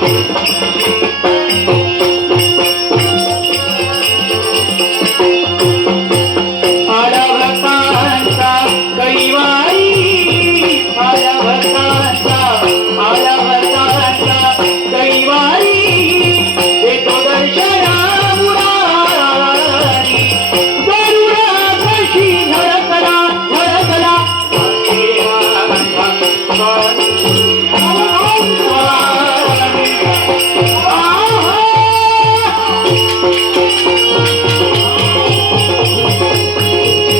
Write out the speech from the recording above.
आला वक्तांचा दैवारी आला वक्तांचा आला वक्तांचा दैवारी हेतो दर्शना मुरायी